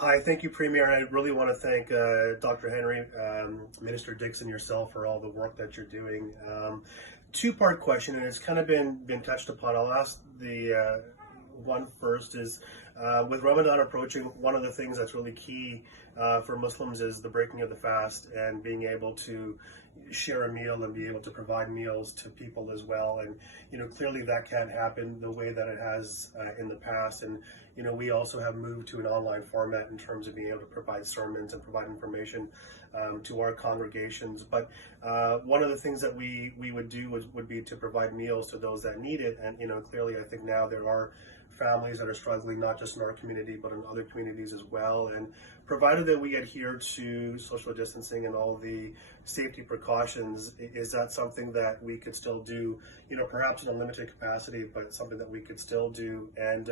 Hi, thank you, Premier. I really want to thank Dr. Henry, Minister Dix, and yourself for all the work that you're doing. Two-part question, and it's kind of been touched upon. I'll ask the one first is with Ramadan approaching, one of the things that's really key for Muslims is the breaking of the fast and being able to share a meal and be able to provide meals to people as well. And clearly that can't happen the way that it has in the past. And we also have moved to an online format in terms of being able to provide sermons and provide information to our congregations. But one of the things that we would do would be to provide meals to those that need it. And clearly I think now there are families that are struggling, not just in our community, but in other communities as well. And provided that we adhere to social distancing and all the safety precautions, is that something that we could still do, perhaps in a limited capacity, but something that we could still do? And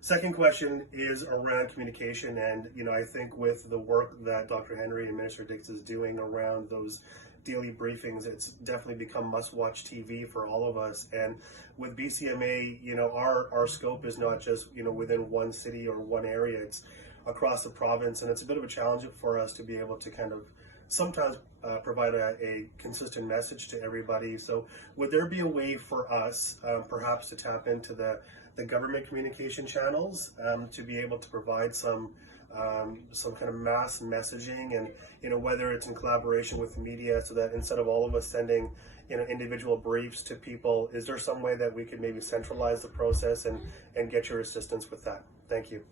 second question is around communication. And, I think with the work that Dr. Henry and Minister Dix is doing around those daily briefings, it's definitely become must-watch TV for all of us. And with BCMA, our scope is not just, within one city or one area, it's across the province. And it's a bit of a challenge for us to be able to kind of sometimes provide a consistent message to everybody. So would there be a way for us perhaps to tap into the government communication channels to be able to provide some kind of mass messaging, and whether it's in collaboration with the media, so that instead of all of us sending individual briefs to people, is there some way that we could maybe centralize the process and get your assistance with that? Thank you.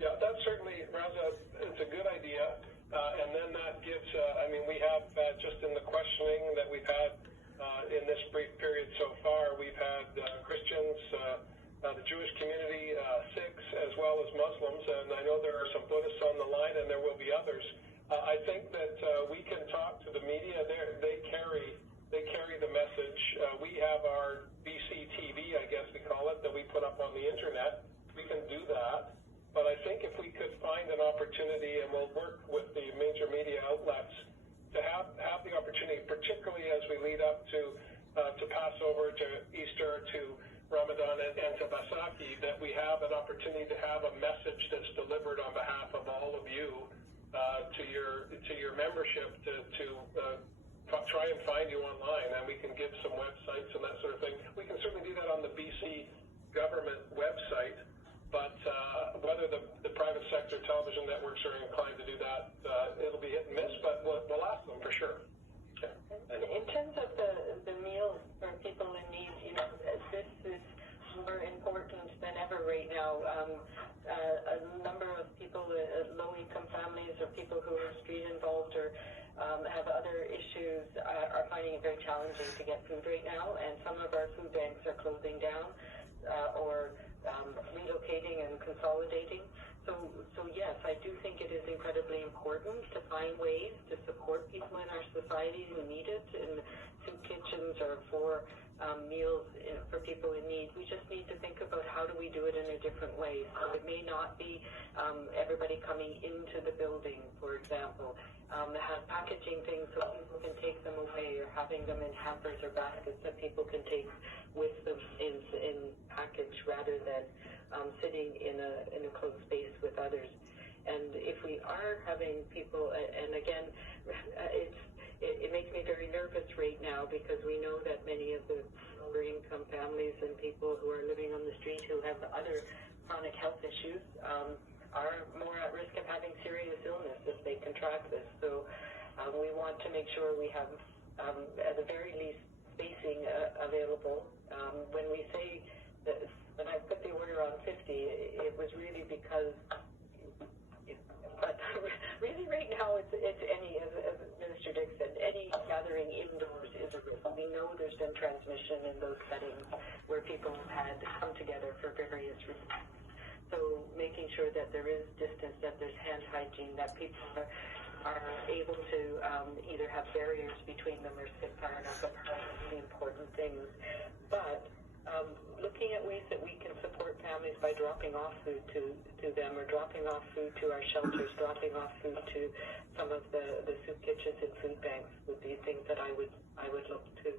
Yeah, that's certainly, Raza, it's a good idea, and then that gives, we have just in the questioning that we've had in this brief period so far, we've had Christians, the Jewish community, Sikhs, as well as Muslims, and I know there are some Buddhists on the line, and there will be others. I think that we can talk to the media. They carry the message. We have our BC TV, I guess we call it, that we put up on the internet. We can do that, but I think if we could find an opportunity, and we'll work with the major media outlets to have the opportunity, particularly as we lead up to Passover, to Easter, to Ramadan, and to Baisakhi, that we have an opportunity to have a message that's delivered on behalf of all of you to your membership to try and find you online, and we can give some websites and that sort of thing. We can certainly do that on the BC government website, but whether the private sector television networks are inclined to do that, it'll be hit and miss, but we'll ask them for sure. In terms of the meals for people in need, this is more important than ever right now. A number of people, low-income families, or people who are street involved or have other issues, are finding it very challenging to get food right now, and some of our food banks are closing down or relocating and consolidating. So yes, I do think it is incredibly important to find ways to support people in our society who need it, in soup kitchens or for meals for people in need. We just need to think about how do we do it in a different way. So it may not be everybody coming into the building, for example. Have packaging things so people can take them away, or having them in hampers or baskets that people can take with them in package, rather than sitting in a closed space with others. And if we are having people, and again, it makes me very nervous right now, because we know that many of the lower income families and people who are living on the street who have other chronic health issues are more at risk of having serious illness if they contract this. So we want to make sure we have, at the very least, spacing available. When we say that, when I put the order on 50, it was really because, but really right now it's any, as Minister Dix said, any gathering indoors is a risk. We know there's been transmission in those settings where people have had to come together for various reasons. So making sure that there is distance, that there's hand hygiene, that people are able to either have barriers between them or sit far enough apart are really important things. But looking at ways that we can support families by dropping off food to them, or dropping off food to our shelters, dropping off food to some of the soup kitchens and food banks would be things that I would look to.